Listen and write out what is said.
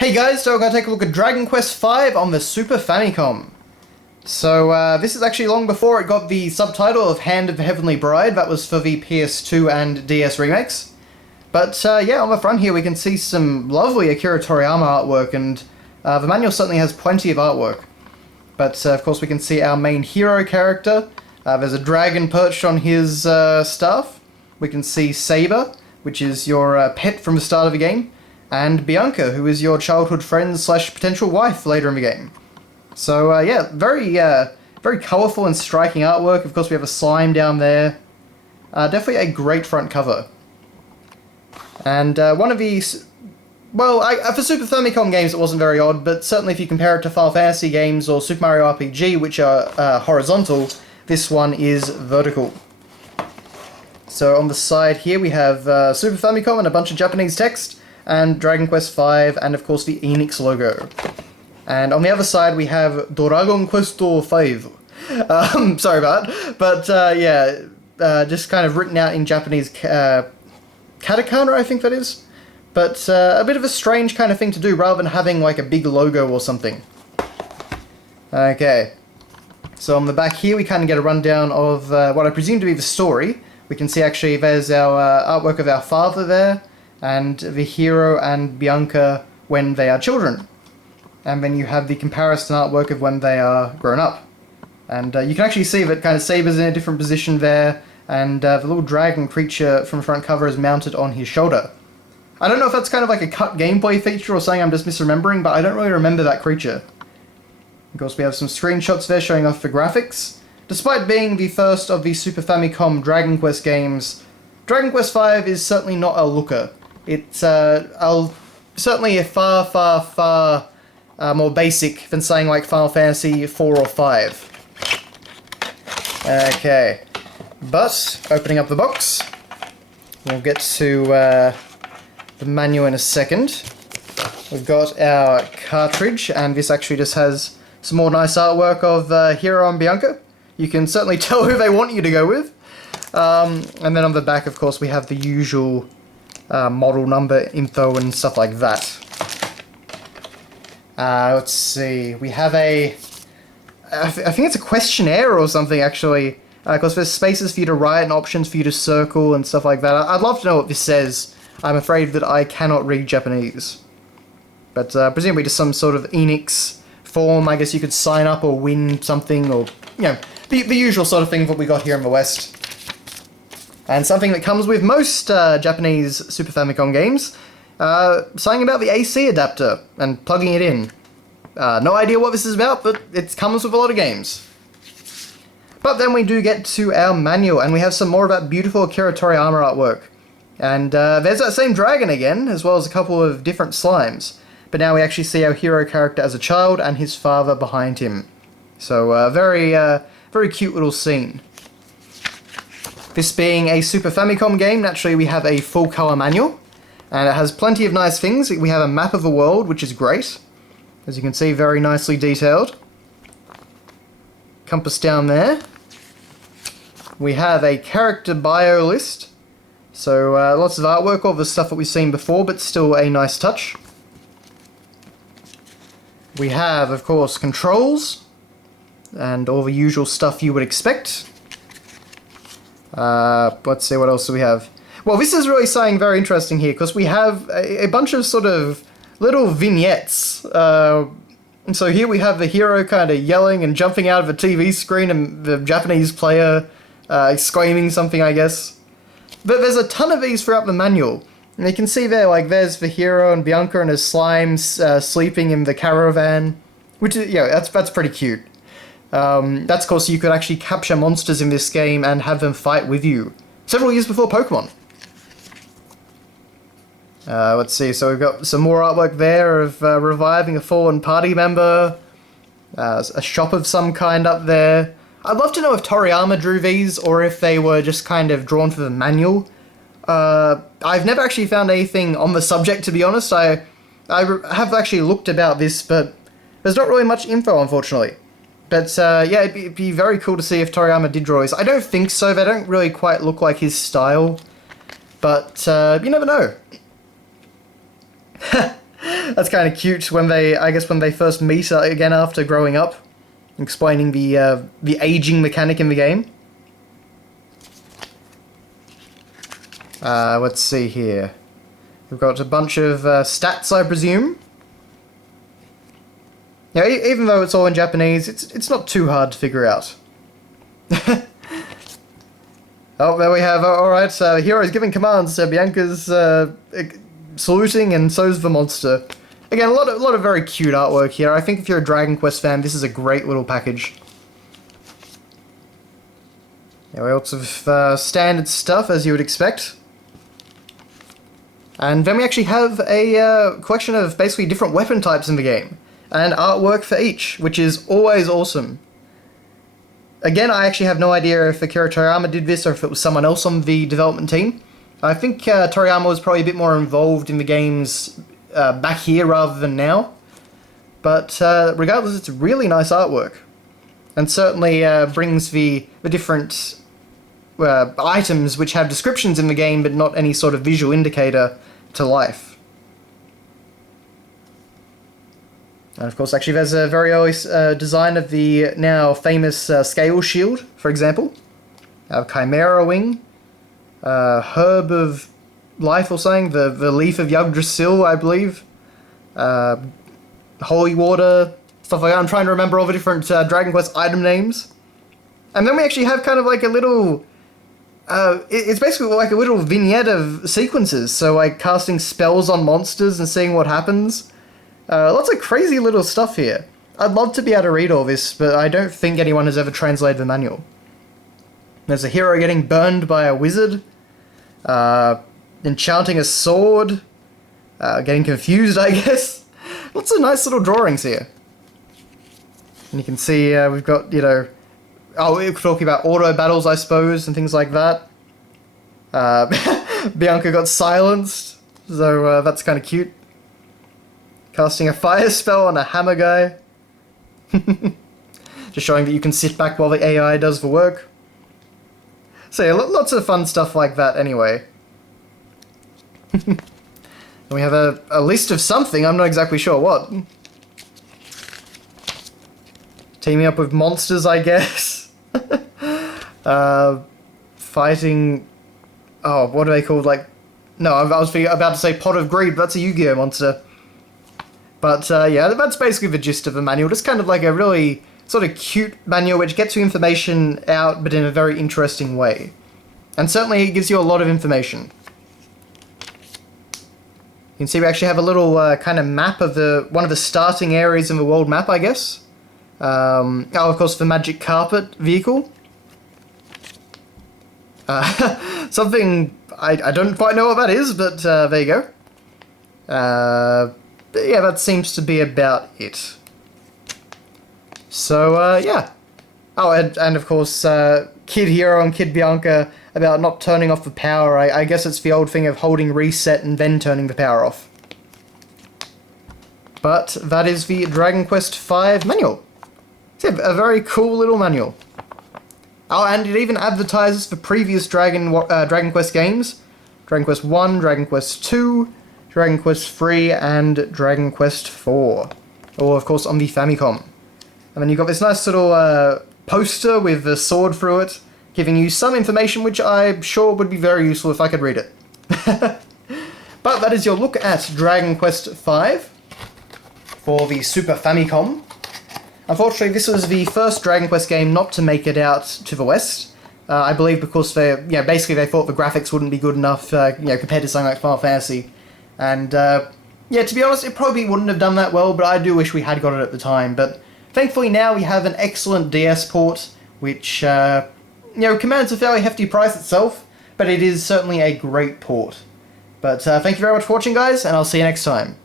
Hey guys, so we're going to take a look at Dragon Quest V on the Super Famicom. So this is actually long before it got the subtitle of Hand of the Heavenly Bride. That was for the PS2 and DS remakes. But yeah, on the front here we can see some lovely Akira Toriyama artwork, and the manual certainly has plenty of artwork. But of course we can see our main hero character. There's a dragon perched on his staff. We can see Saber, which is your pet from the start of the game. And Bianca, who is your childhood friend slash potential wife later in the game. So yeah, very colourful and striking artwork. Of course we have a slime down there. Definitely a great front cover. And one of these, well, for Super Famicom games it wasn't very odd, but certainly if you compare it to Final Fantasy games or Super Mario RPG, which are horizontal, this one is vertical. So on the side here we have Super Famicom and a bunch of Japanese text, and Dragon Quest V, and of course the Enix logo. And on the other side we have Dragon Quest V. Sorry about that, but yeah, just kind of written out in Japanese katakana, I think that is. But a bit of a strange kind of thing to do, rather than having like a big logo or something. Okay, so on the back here we kind of get a rundown of what I presume to be the story. We can see actually there's our artwork of our father there, and the hero and Bianca when they are children. And then you have the comparison artwork of when they are grown up. And you can actually see that kind of Saber's in a different position there, and the little dragon creature from the front cover is mounted on his shoulder. I don't know if that's kind of like a cut gameplay feature or something I'm just misremembering, but I don't really remember that creature. Of course we have some screenshots there showing off the graphics. Despite being the first of the Super Famicom Dragon Quest games, Dragon Quest V is certainly not a looker. It's certainly a far more basic than saying like Final Fantasy 4 or 5. Okay, but opening up the box, we'll get to the manual in a second. We've got our cartridge, and this actually just has some more nice artwork of Hero and Bianca. You can certainly tell who they want you to go with. And then on the back, of course, we have the usual model number info and stuff like that. Let's see, we have I think it's a questionnaire or something actually, because there's spaces for you to write and options for you to circle and stuff like that. I'd love to know what this says. I'm afraid that I cannot read Japanese. But presumably just some sort of Enix form. I guess you could sign up or win something, or, you know, the usual sort of thing that we got here in the West. And something that comes with most Japanese Super Famicom games, something about the AC adapter and plugging it in. No idea what this is about, but it comes with a lot of games. But then we do get to our manual, and we have some more of that beautiful Akira Toriyama artwork. And there's that same dragon again, as well as a couple of different slimes. But now we actually see our hero character as a child and his father behind him. So very cute little scene. This being a Super Famicom game, naturally we have a full colour manual, and it has plenty of nice things. We have a map of the world, which is great. As you can see, very nicely detailed. Compass down there. We have a character bio list. So lots of artwork, all the stuff that we've seen before, but still a nice touch. We have, of course, controls, and all the usual stuff you would expect. Let's see, what else do we have? Well, this is really something very interesting here, because we have a bunch of sort of little vignettes. And so here we have the hero kind of yelling and jumping out of a TV screen, and the Japanese player exclaiming something, I guess. But there's a ton of these throughout the manual. And you can see there, like, there's the hero and Bianca and his slimes sleeping in the caravan, which is, yeah, that's pretty cute. That's of course you could actually capture monsters in this game and have them fight with you. Several years before Pokemon. Let's see, so we've got some more artwork there of reviving a fallen party member. A shop of some kind up there. I'd love to know if Toriyama drew these, or if they were just kind of drawn for the manual. I've never actually found anything on the subject, to be honest. I have actually looked about this, but there's not really much info, unfortunately. But yeah, it'd be very cool to see if Toriyama did draw these. I don't think so. They don't really quite look like his style. But you never know. That's kind of cute when they, I guess, when they first meet again after growing up, explaining the aging mechanic in the game. Let's see here. We've got a bunch of stats, I presume. Yeah, even though it's all in Japanese, it's not too hard to figure out. Oh, there we have. Alright, hero's giving commands. Bianca's saluting, and so's the monster. Again, a lot of very cute artwork here. I think if you're a Dragon Quest fan, this is a great little package. Yeah, lots of standard stuff, as you would expect. And then we actually have a collection of basically different weapon types in the game, and artwork for each, which is always awesome. Again, I actually have no idea if Akira Toriyama did this or if it was someone else on the development team. I think Toriyama was probably a bit more involved in the games back here rather than now. But regardless, it's really nice artwork. And certainly brings the different items which have descriptions in the game but not any sort of visual indicator to life. And of course, actually, there's a very early design of the now famous scale shield, for example. Chimera wing, herb of life or something, the leaf of Yggdrasil, I believe. Holy water, stuff like that. I'm trying to remember all the different Dragon Quest item names. And then we actually have kind of like a little... it's basically like a little vignette of sequences, so like casting spells on monsters and seeing what happens. Lots of crazy little stuff here. I'd love to be able to read all this, but I don't think anyone has ever translated the manual. There's a hero getting burned by a wizard, enchanting a sword, getting confused, I guess. Lots of nice little drawings here. And you can see we've got, you know... Oh, we're talking about auto battles, I suppose, and things like that. Bianca got silenced, so that's kind of cute. Casting a fire spell on a hammer guy. Just showing that you can sit back while the AI does the work. So yeah, lots of fun stuff like that anyway. And we have a list of something, I'm not exactly sure what. Teaming up with monsters, I guess. Fighting... Oh, what are they called? Like... No, I was about to say Pot of Greed, but that's a Yu-Gi-Oh monster. But yeah, that's basically the gist of the manual. Just kind of like a really sort of cute manual which gets you information out, but in a very interesting way. And certainly it gives you a lot of information. You can see we actually have a little kind of map of one of the starting areas in the world map, I guess. Oh, of course, the magic carpet vehicle. Something I don't quite know what that is, but there you go. Yeah, that seems to be about it. So, yeah. Oh, and of course, Kid Hero and Kid Bianca about not turning off the power. I guess it's the old thing of holding reset and then turning the power off. But that is the Dragon Quest V manual. It's a very cool little manual. Oh, and it even advertises for previous Dragon Quest games. Dragon Quest I, Dragon Quest II, Dragon Quest III, and Dragon Quest IV. Or, of course, on the Famicom. And then you've got this nice little poster with a sword through it, giving you some information which I'm sure would be very useful if I could read it. But that is your look at Dragon Quest V for the Super Famicom. Unfortunately, this was the first Dragon Quest game not to make it out to the West. I believe because basically they thought the graphics wouldn't be good enough, compared to something like Final Fantasy. And, yeah, to be honest, it probably wouldn't have done that well, but I do wish we had got it at the time. But thankfully now we have an excellent DS port, which, commands a fairly hefty price itself, but it is certainly a great port. But thank you very much for watching, guys, and I'll see you next time.